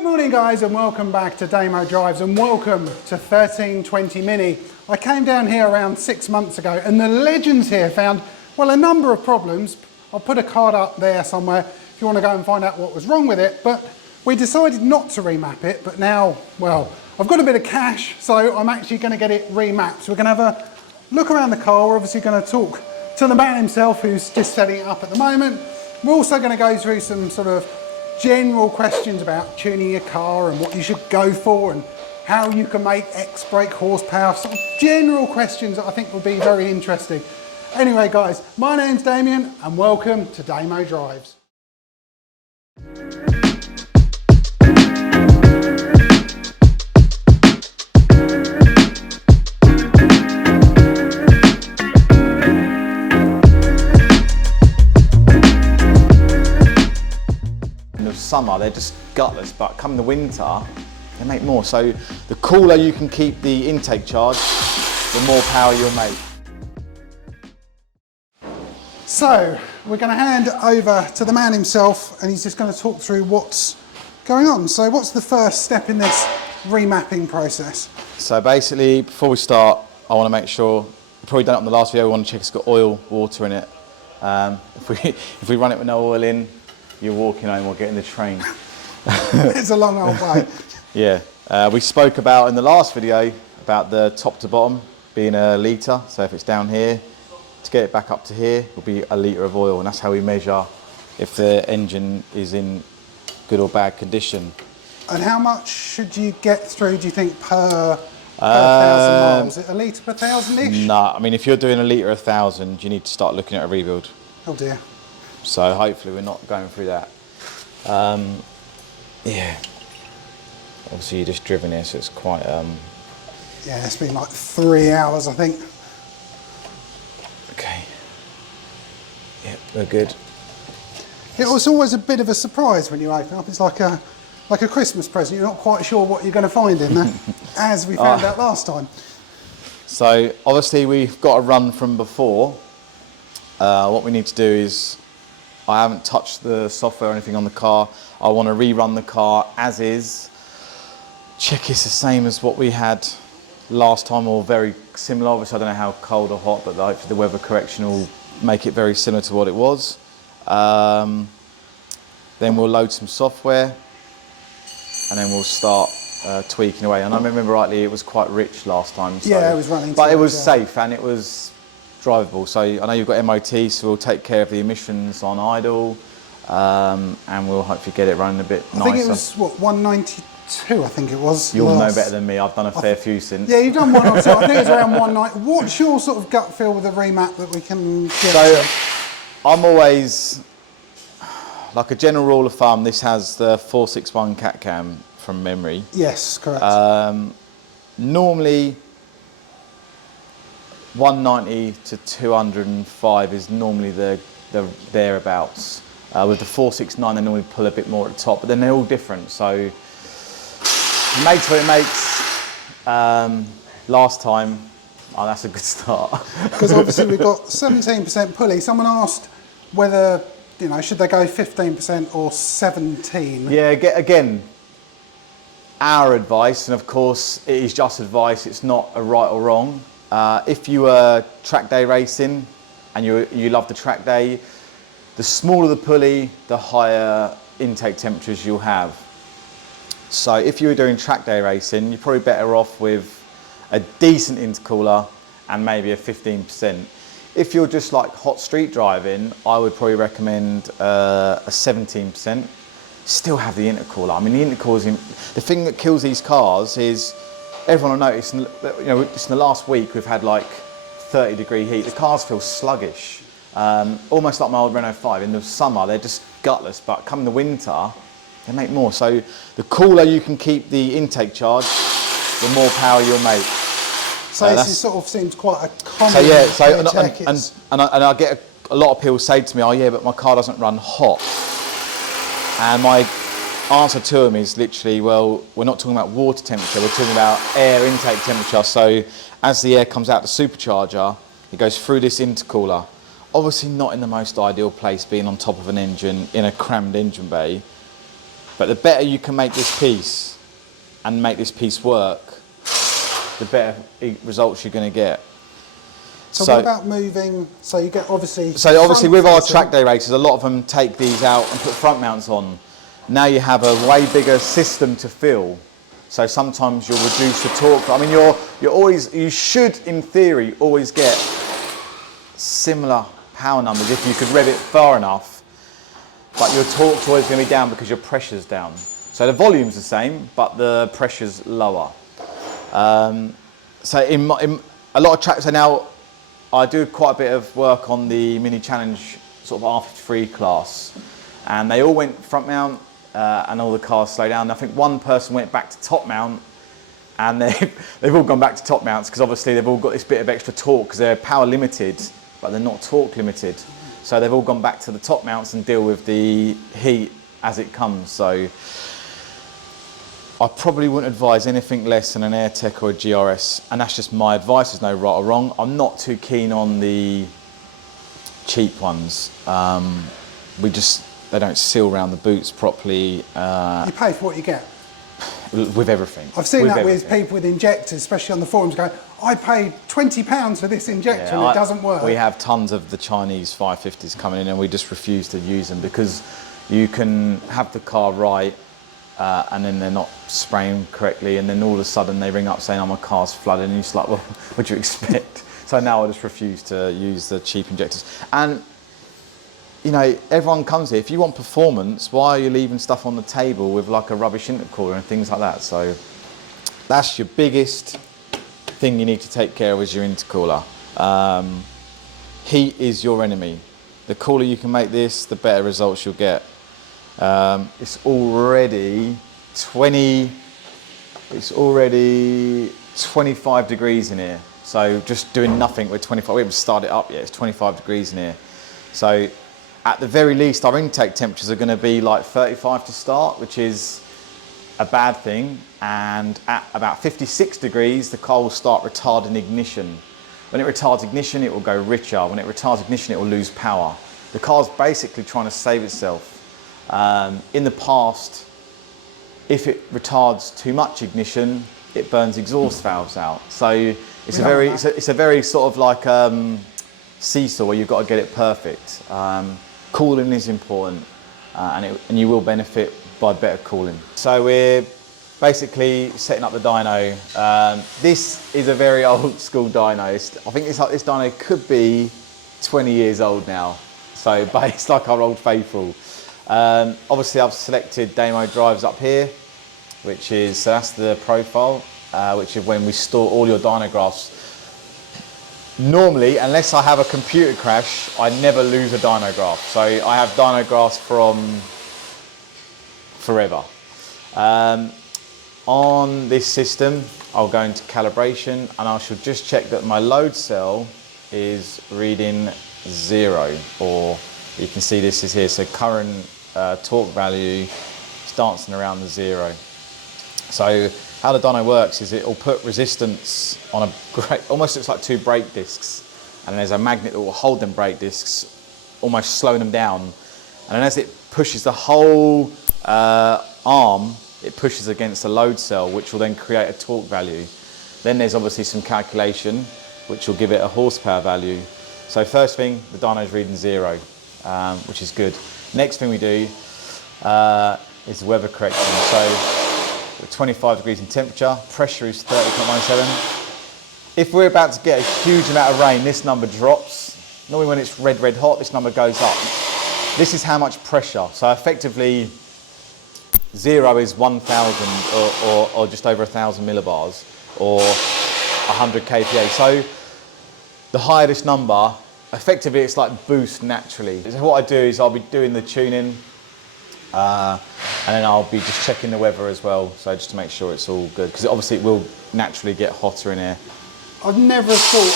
Good morning guys, and welcome back to Dyno Drives, and welcome to 1320 Mini. I came down here around 6 months ago and the legends here found, well, a number of problems. I'll put a card up there somewhere if you want to go and find out what was wrong with it, but we decided not to remap it. But now, well, I've got a bit of cash, so I'm actually going to get it remapped. So we're going to have a look around the car. We're obviously going to talk to the man himself who's just setting it up at the moment. We're also going to go through some sort of general questions about tuning your car and what you should go for and how you can make X brake horsepower, sort of general questions that I think will be very interesting. Anyway guys, my name's Damien and welcome to Dyno Drives. Summer they're just gutless, but come the winter they make more. So the cooler you can keep the intake charge, the more power you'll make. So we're going to hand over to the man himself and he's just going to talk through what's going on. So what's the first step in this remapping process? So basically, before we start, I want to make sure, we've probably done it on the last video, we want to check it's got oil, water in it. If we run it with no oil in, you're walking home or getting the train. It's a long old way. Yeah, we spoke about in the last video about the top to bottom being a litre. So if it's down here, to get it back up to here will be a litre of oil, and that's how we measure if the engine is in good or bad condition. And how much should you get through, do you think, per 1,000 miles? Is it a litre per 1,000-ish? No, I mean if you're doing a litre 1,000, you need to start looking at a rebuild. Oh dear. So hopefully we're not going through that. Yeah, obviously you're just driven here, so it's quite... Yeah, it's been like 3 hours, I think. Okay. Yeah, we're good. It was always a bit of a surprise when you open up. It's like a Christmas present. You're not quite sure what you're going to find in there, as we found out last time. So obviously we've got a run from before. What we need to do is, I haven't touched the software or anything on the car. I want to rerun the car as is. Check it's the same as what we had last time, or very similar. Obviously I don't know how cold or hot, but hopefully the weather correction will make it very similar to what it was. Then we'll load some software and then we'll start tweaking away. And I remember rightly, it was quite rich last time. So, yeah, it was running. But it was safe and it was drivable. So I know you've got MOT, so we'll take care of the emissions on idle, and we'll hopefully get it running a bit nicer. I think it was, what, 192, I think it was. You'll know better than me, I've done a fair few since. Yeah, you've done one or two. I think it's around 190. What's your sort of gut feel with the remap that we can get? So I'm always, like a general rule of thumb, this has the 461 cat cam from memory. Yes, correct. Normally 190 to 205 is normally the thereabouts. With the 469 they normally pull a bit more at the top, but then they're all different, so it makes what it makes. Last time, oh, that's a good start. Because obviously we've got 17% pulley. Someone asked whether, you know, should they go 15% or 17? Yeah, again, our advice, and of course it is just advice, it's not a right or wrong. If you were track day racing and you love the track day, the smaller the pulley, the higher intake temperatures you'll have. So if you were doing track day racing, you're probably better off with a decent intercooler and maybe a 15%. If you're just like hot street driving, I would probably recommend a 17%. Still have the intercooler. I mean, the intercooler's the thing that kills these cars is, everyone will notice, you know, just in the last week we've had like 30-degree heat. The cars feel sluggish, almost like my old Renault 5. In the summer they're just gutless, but come the winter they make more. So the cooler you can keep the intake charge, the more power you'll make. So this sort of seems quite a common. So yeah, check. and I get a lot of people say to me, oh yeah, but my car doesn't run hot. And my answer to them is literally, well, we're not talking about water temperature, we're talking about air intake temperature. So as the air comes out the supercharger, it goes through this intercooler. Obviously not in the most ideal place, being on top of an engine in a crammed engine bay, But the better you can make this piece and make this piece work, the better results you're going to get. So what about moving, so you get obviously... So obviously with our track day races, a lot of them take these out and put front mounts on. Now you have a way bigger system to fill. So sometimes you'll reduce the torque. I mean, you should, in theory, always get similar power numbers if you could rev it far enough. But your torque's always going to be down because your pressure's down. So the volume's the same, but the pressure's lower. So in a lot of tracks are now, I do quite a bit of work on the Mini Challenge sort of R53 class, and they all went front mount and all the cars slow down. I think one person went back to top mount, and they've all gone back to top mounts because obviously they've all got this bit of extra torque because they're power limited, but they're not torque limited. So they've all gone back to the top mounts and deal with the heat as it comes. So I probably wouldn't advise anything less than an AirTech or a GRS, and that's just my advice. There's no right or wrong. I'm not too keen on the cheap ones. They don't seal around the boots properly. You pay for what you get. With everything. I've seen that with people with injectors, especially on the forums, going, I paid £20 for this injector and it doesn't work. We have tons of the Chinese 550s coming in and we just refuse to use them because you can have the car right, and then they're not spraying correctly, and then all of a sudden they ring up saying, oh, my car's flooded, and you're just like, well, what do you expect? So now I just refuse to use the cheap injectors. And, you know, everyone comes here, if you want performance, why are you leaving stuff on the table with like a rubbish intercooler and things like that? So that's your biggest thing you need to take care of is your intercooler. Heat is your enemy. The cooler you can make this, the better results you'll get. It's already 25 degrees in here. So just doing nothing with 25, we haven't started it up yet, it's 25 degrees in here. So at the very least, our intake temperatures are going to be like 35 to start, which is a bad thing. And at about 56 degrees, the car will start retarding ignition. When it retards ignition, it will go richer. When it retards ignition, it will lose power. The car's basically trying to save itself. In the past, if it retards too much ignition, it burns exhaust valves out. So it's a very sort of like seesaw where you've got to get it perfect. Cooling is important, and you will benefit by better cooling. So we're basically setting up the dyno. This is a very old school dyno. I think this dyno could be 20 years old now. So, but it's like our old faithful. Obviously I've selected Dyno drives up here, so that's the profile, which is when we store all your dyno graphs. Normally, unless I have a computer crash, I never lose a dyno graph. So I have dyno graphs from forever. On this system, I'll go into calibration and I should just check that my load cell is reading 0, or you can see this is here. So current torque value is dancing around the 0. So how the dyno works is it will put resistance on almost looks like two brake discs, and there's a magnet that will hold them brake discs, almost slowing them down. And then as it pushes the whole arm, it pushes against the load cell, which will then create a torque value. Then there's obviously some calculation, which will give it a horsepower value. So first thing, the dyno is reading 0, which is good. Next thing we do is the weather correction. So 25 degrees in temperature, pressure is 30.97. If we're about to get a huge amount of rain, this number drops. Normally when it's red hot, this number goes up. This is how much pressure. So effectively, 0 is 1,000 or just over 1,000 millibars, or 100 kPa. So the higher this number, effectively it's like boost naturally. So what I do is I'll be doing the tuning, and then I'll be just checking the weather as well, so just to make sure it's all good, because obviously it will naturally get hotter in here. I've never thought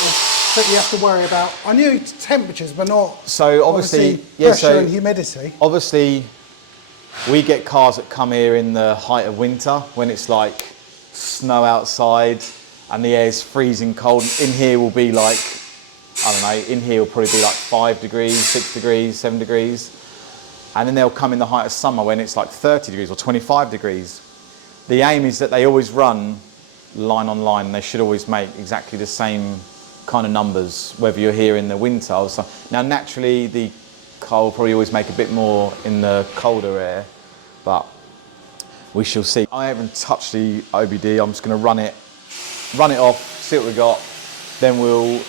that you have to worry about, I knew temperatures, but not so obviously pressure and humidity. Obviously, we get cars that come here in the height of winter, when it's like snow outside and the air's freezing cold. In here will be like, I don't know, in here will probably be like 5 degrees, 6 degrees, 7 degrees. and then they'll come in the height of summer when it's like 30 degrees or 25 degrees. The aim is that they always run line on line, and they should always make exactly the same kind of numbers, whether you're here in the winter or so. Now naturally the car will probably always make a bit more in the colder air, but we shall see. I haven't touched the OBD, I'm just going to run it off, see what we got, then we'll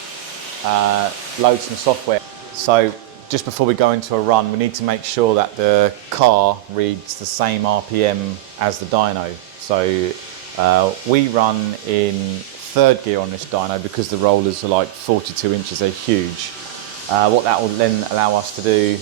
load some software. So just before we go into a run, we need to make sure that the car reads the same RPM as the dyno. So we run in third gear on this dyno because the rollers are like 42 inches, they're huge. What that will then allow us to do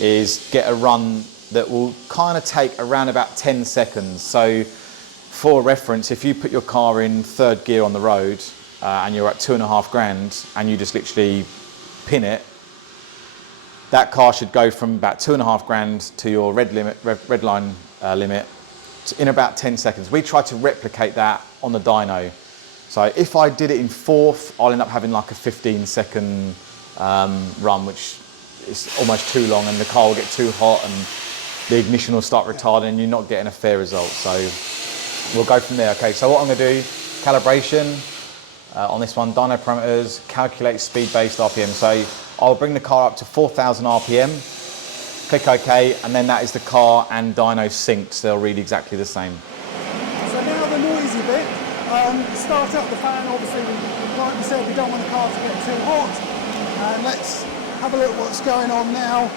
is get a run that will kind of take around about 10 seconds. So for reference, if you put your car in third gear on the road and you're at 2.5 grand and you just literally pin it, that car should go from about 2.5 grand to your red line limit in about 10 seconds. We try to replicate that on the dyno. So if I did it in fourth, I'll end up having like a 15-second run, which is almost too long, and the car will get too hot and the ignition will start retarding and you're not getting a fair result. So we'll go from there. Okay, so what I'm going to do, calibration on this one, dyno parameters, calculate speed-based RPM. So I'll bring the car up to 4,000 RPM, click OK, and then that is the car and dyno synced, so they'll read exactly the same. So now the noisy bit. Start up the fan, obviously, like we said, we don't want the car to get too hot. And let's have a look at what's going on now.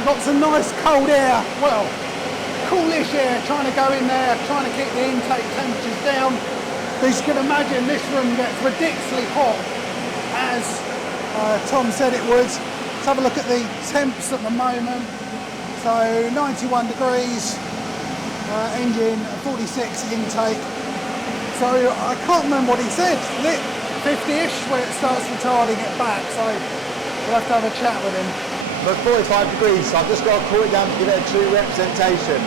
Got some nice cold air, well, coolish air trying to go in there, trying to keep the intake temperatures down. As you can imagine, this room gets ridiculously hot, as Tom said it would. Let's have a look at the temps at the moment. So 91 degrees, engine 46 intake. So I can't remember what he said, lit 50-ish where it starts retarding it back, so we'll have to have a chat with him. But 45 degrees, so I've just got to cool it down to give it a true representation.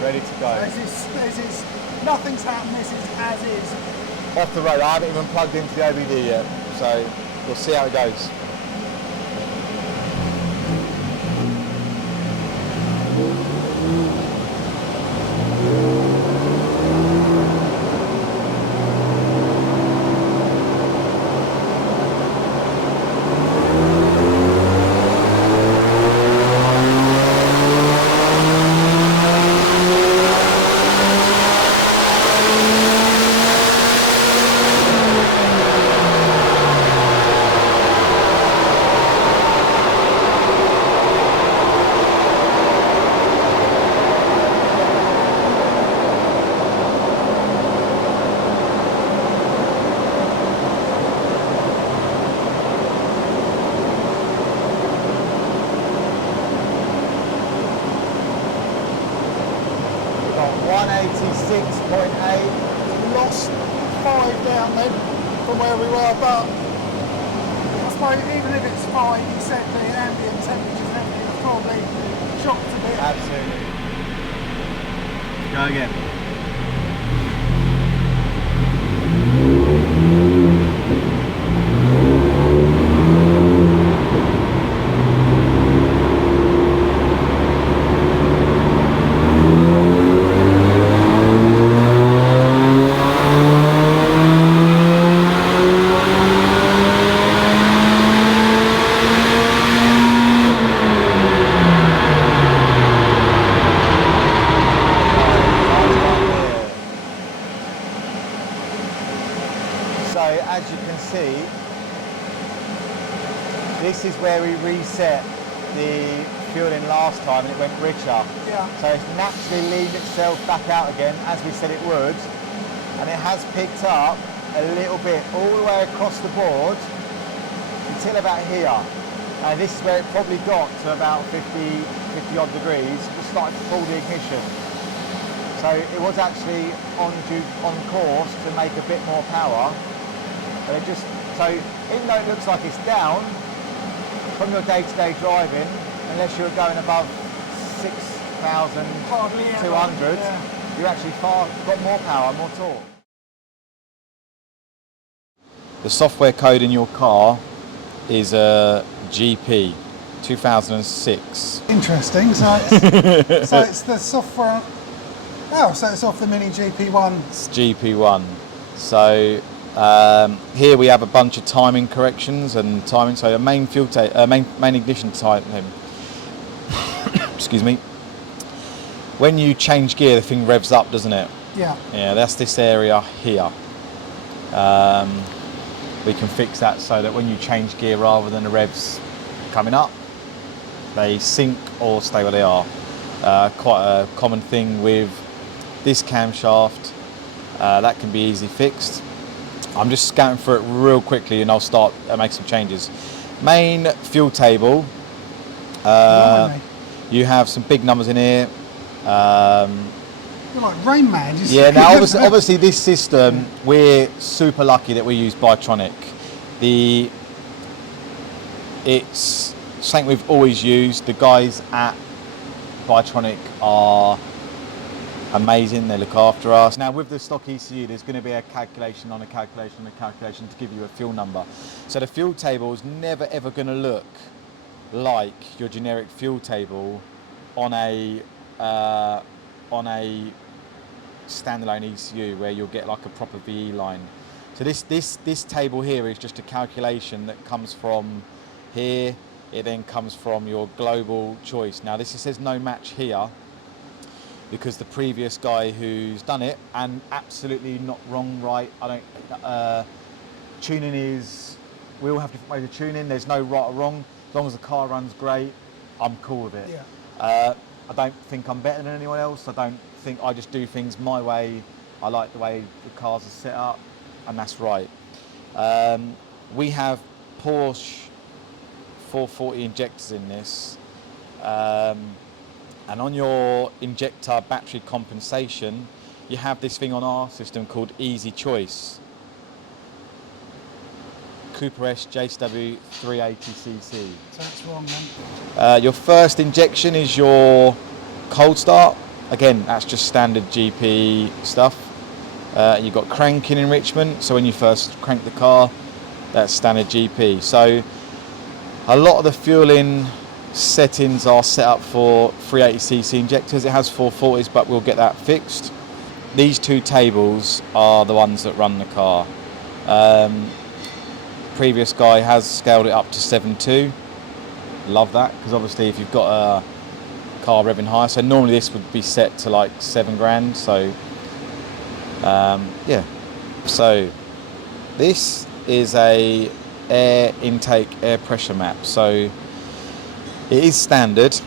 Ready to go. This is nothing's happened, this is as is. Off the road, I haven't even plugged into the OBD yet, so we'll see how it goes. Lost 5 down then from where we were, but I suppose even if it's 5, he said the ambient temperatures and everything are probably shocked a bit. Absolutely. Go again. this is where we reset the fueling last time and it went richer. Yeah. So it's naturally leaned itself back out again, as we said it would, and it has picked up a little bit all the way across the board until about here. And this is where it probably got to about 50 odd degrees, just started to pull the ignition. So it was actually on course to make a bit more power, but it just, so even though it looks like it's down, from your day-to-day driving, unless you're going above 6,200, you actually got more power, more torque. The software code in your car is a GP 2006. Interesting. So it's the software. Oh, so it's off the Mini GP1. It's GP1. So here we have a bunch of timing corrections and timing. So a main fuel main ignition time. Excuse me. When you change gear, the thing revs up, doesn't it? Yeah. Yeah, that's this area here. We can fix that so that when you change gear, rather than the revs coming up, they sink or stay where they are. Quite a common thing with this camshaft. That can be easily fixed. I'm just scouting through it real quickly and I'll start make some changes. Main fuel table. You have some big numbers in here. You're like Rain Man. Yeah, now obviously this system, we're super lucky that we use Bytronic. It's something we've always used. The guys at Bytronic are amazing, they look after us. Now with the stock ECU, there's going to be a calculation on a calculation on a calculation to give you a fuel number. So the fuel table is never ever going to look like your generic fuel table on a standalone ECU where you'll get like a proper VE line. So this table here is just a calculation that comes from here. It then comes from your global choice. Now this says no match here because the previous guy who's done it, and absolutely not wrong, right? Tuning is, we all have different ways of tuning. There's no right or wrong. As long as the car runs great, I'm cool with it. Yeah. I don't think I'm better than anyone else. I just do things my way. I like the way the cars are set up, and that's right. We have Porsche 440 injectors in this, and on your injector battery compensation, you have this thing on our system called Easy Choice. Cooper S JCW 380cc. So that's wrong then. Your first injection is your cold start. Again, that's just standard GP stuff. You've got cranking enrichment, so when you first crank the car, that's standard GP. So a lot of the fueling settings are set up for 380cc injectors. It has 440s, but we'll get that fixed. These two tables are the ones that run the car. Previous guy has scaled it up to 7.2. Love that, because obviously if you've got a car revving higher, so normally this would be set to like 7 grand. So yeah. So this is a air intake air pressure map. So it is standard,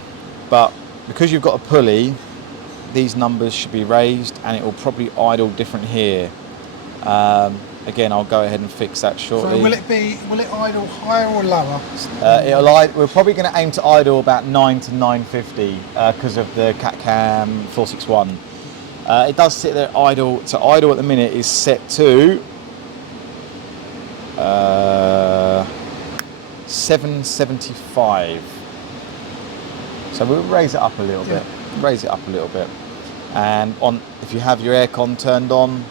but because you've got a pulley, these numbers should be raised, and it will probably idle different here. Again, I'll go ahead and fix that shortly. So will it idle higher or lower? We're probably going to aim to idle about 9 to 950 because of the CatCam 461. It does sit there idle. So idle at the minute is set to 775. So we'll raise it up a little bit. Raise it up a little bit. And if you have your aircon turned on,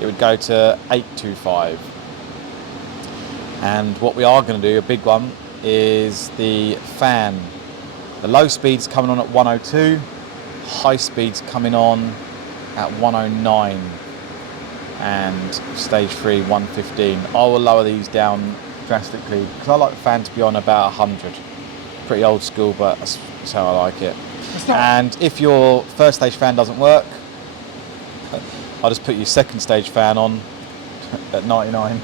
it would go to 825. And what we are going to do, a big one, is the fan. The low speed's coming on at 102, high speed's coming on at 109, and stage 3, 115. I will lower these down drastically because I like the fan to be on about 100. Pretty old school, but that's how I like it. And if your first stage fan doesn't work, I'll just put your second stage fan on at 99,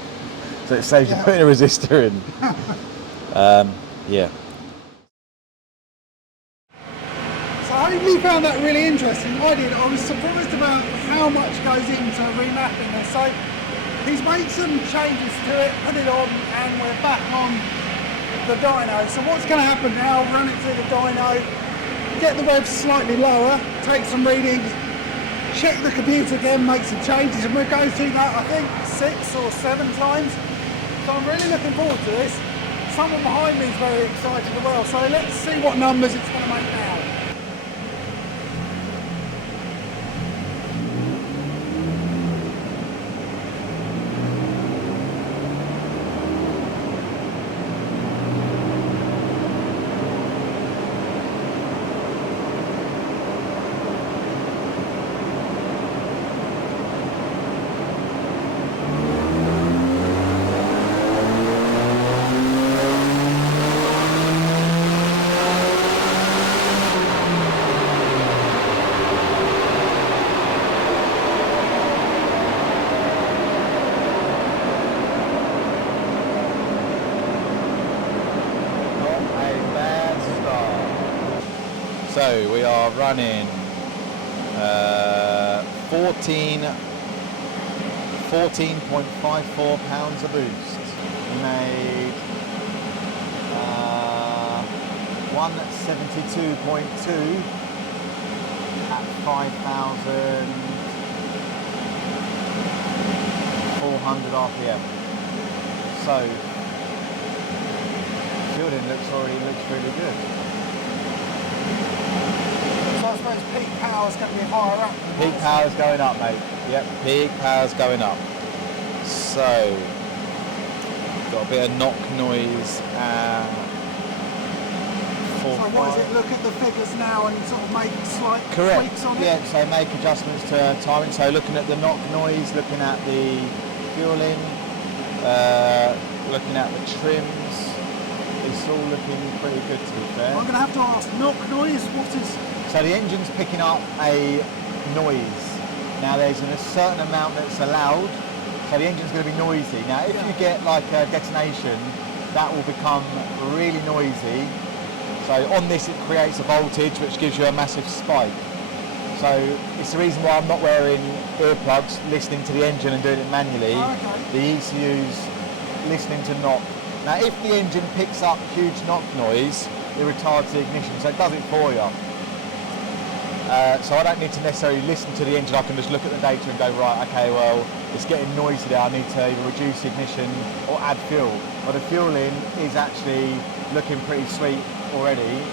so it saves you putting a resistor in. Yeah. So I hope you found that really interesting. I did. I was surprised about how much goes into remapping this. So he's made some changes to it, put it on, and we're back on the dyno. So what's going to happen now, run it through the dyno, get the revs slightly lower, take some readings, check the computer again, make some changes, and we'll go through that, I think, 6 or 7 times. So I'm really looking forward to this. Someone behind me is very excited as well, so let's see what numbers it's going to make now. So we are running 14.54 pounds a boost. We made 172.2 at 5,400 RPM. So building looks really good. So I suppose peak power is going to be higher up. Peak power's going up, mate. Yep, peak power's going up. So, got a bit of knock noise. So what is it? Look at the figures now and sort of make slight tweaks on it? Yeah, so make adjustments to timing. So looking at the knock noise, looking at the fueling, looking at the trims. It's all looking pretty good, to be fair. I'm going to have to ask, knock noise, what is... So the engine's picking up a noise. Now there's a certain amount that's allowed, so the engine's going to be noisy. Now if you get like a detonation, that will become really noisy. So on this it creates a voltage which gives you a massive spike. So it's the reason why I'm not wearing earplugs, listening to the engine and doing it manually. Oh, okay. The ECU's listening to knock. Now if the engine picks up huge knock noise, it retards the ignition, so it does it for you. So I don't need to necessarily listen to the engine, I can just look at the data and go, right, okay, well, it's getting noisy there, I need to either reduce the ignition or add fuel. But the fueling is actually looking pretty sweet already.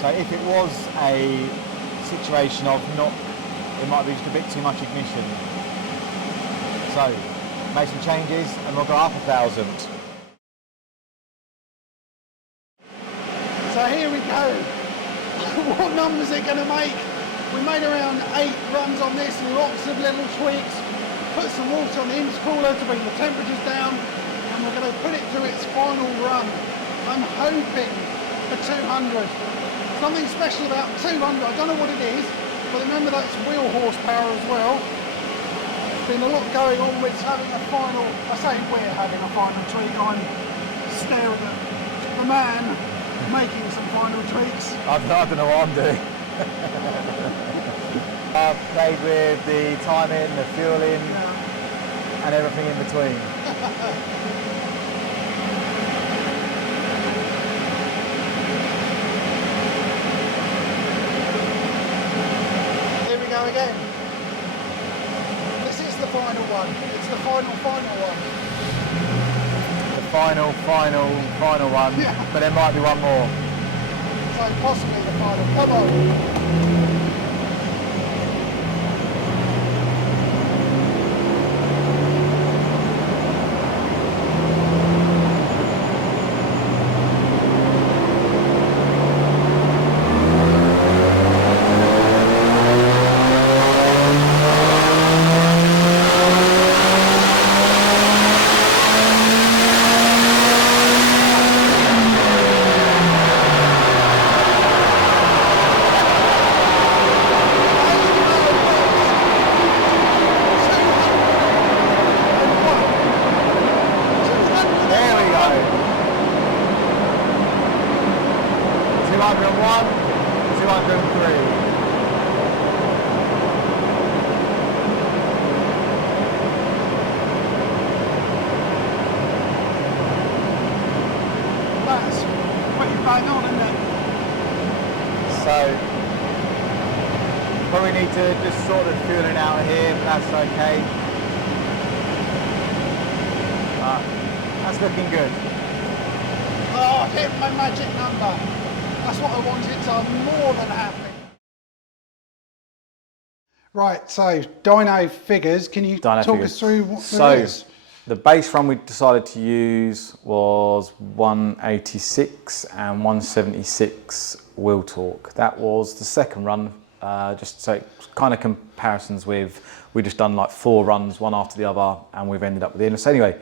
So if it was a situation of knock, it might be just a bit too much ignition. So, make some changes and we'll go up 1,000. So here we go. What numbers are it going to make? We made around 8 runs on this, lots of little tweaks. Put some water on the intercooler to bring the temperatures down, and we're going to put it through its final run. I'm hoping for 200. Something special about 200, I don't know what it is, but remember that's wheel horsepower as well. There's been a lot going on with having a final, I say we're having a final tweak, I'm staring at the man making some final tweaks. I don't know what I'm doing. I've played with the timing, the fueling, and everything in between. Here we go again. This is the final one. It's the final one. Final one, but there might be one more. So possibly the final. Come on. So probably need to just sort of fuel it out here, but that's okay. That's looking good. Oh, I hit my magic number. That's what I wanted, so I'm more than happy. Right, so dyno figures, can you talk us through what it is? The base run we decided to use was 186 and 176 wheel torque. That was the second run, just so kind of comparisons with, we just done like 4 runs, one after the other, and we've ended up with the end. So anyway,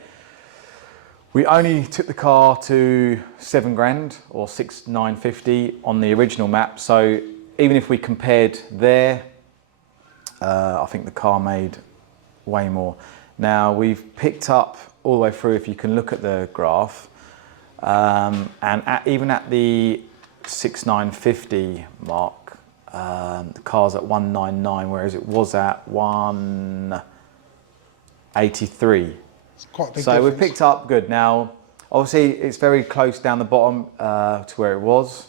we only took the car to 7 grand or 6,950 on the original map. So even if we compared there, I think the car made way more. Now we've picked up all the way through, if you can look at the graph, and even at the 6,950 mark, the car's at 199, whereas it was at 183. It's quite a big so difference. we've picked up good. Now, obviously it's very close down the bottom to where it was,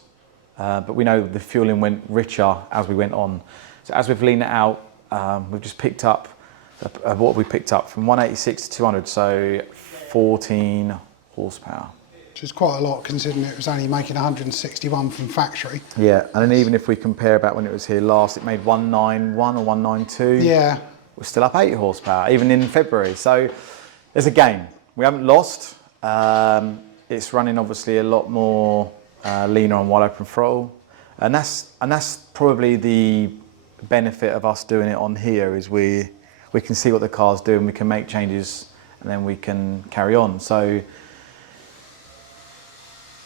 but we know the fueling went richer as we went on. So as we've leaned it out, we've just picked up what we picked up from 186 to 200, so 14 horsepower. Which is quite a lot considering it was only making 161 from factory. Yeah, and then even if we compare about when it was here last, it made 191 or 192. Yeah. We're still up 8 horsepower, even in February. So there's a gain. We haven't lost. It's running obviously a lot more leaner on wide open throttle, and that's probably the benefit of us doing it on here, is we can see what the car's doing, we can make changes, and then we can carry on. So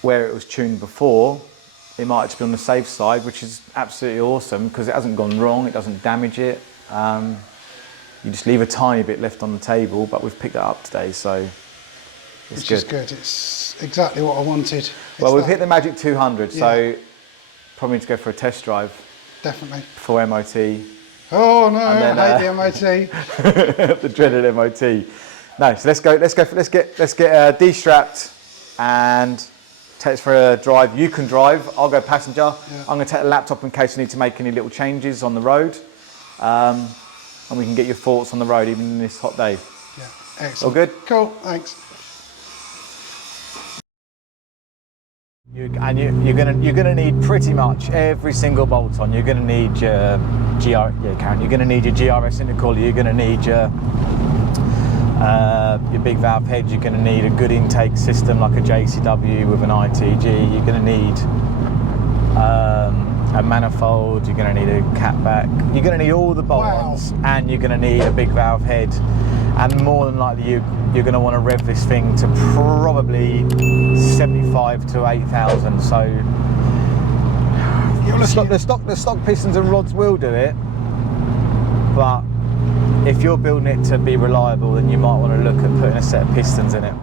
where it was tuned before, it might just be on the safe side, which is absolutely awesome because it hasn't gone wrong, it doesn't damage it. You just leave a tiny bit left on the table, but we've picked that up today, so it's good. Which is good, it's exactly what I wanted. Well, we've hit the magic 200, so probably need to go for a test drive. Definitely. Before MOT. Oh no, I hate the MOT. The dreaded MOT. No, so let's get de-strapped and take us for a drive. You can drive, I'll go passenger. Yeah. I'm going to take the laptop in case I need to make any little changes on the road. And we can get your thoughts on the road even in this hot day. Yeah, excellent. All good? Cool, thanks. You're gonna need pretty much every single bolt on. You're gonna need your You're gonna need your GRS intercooler. You're gonna need your big valve head. You're gonna need a good intake system like a JCW with an ITG. You're gonna need a manifold. You're gonna need a catback. You're gonna need all the bolt-ons, and you're gonna need a big valve head. And more than likely, you're going to want to rev this thing to probably 75 to 8,000. So the stock pistons and rods will do it, but if you're building it to be reliable, then you might want to look at putting a set of pistons in it.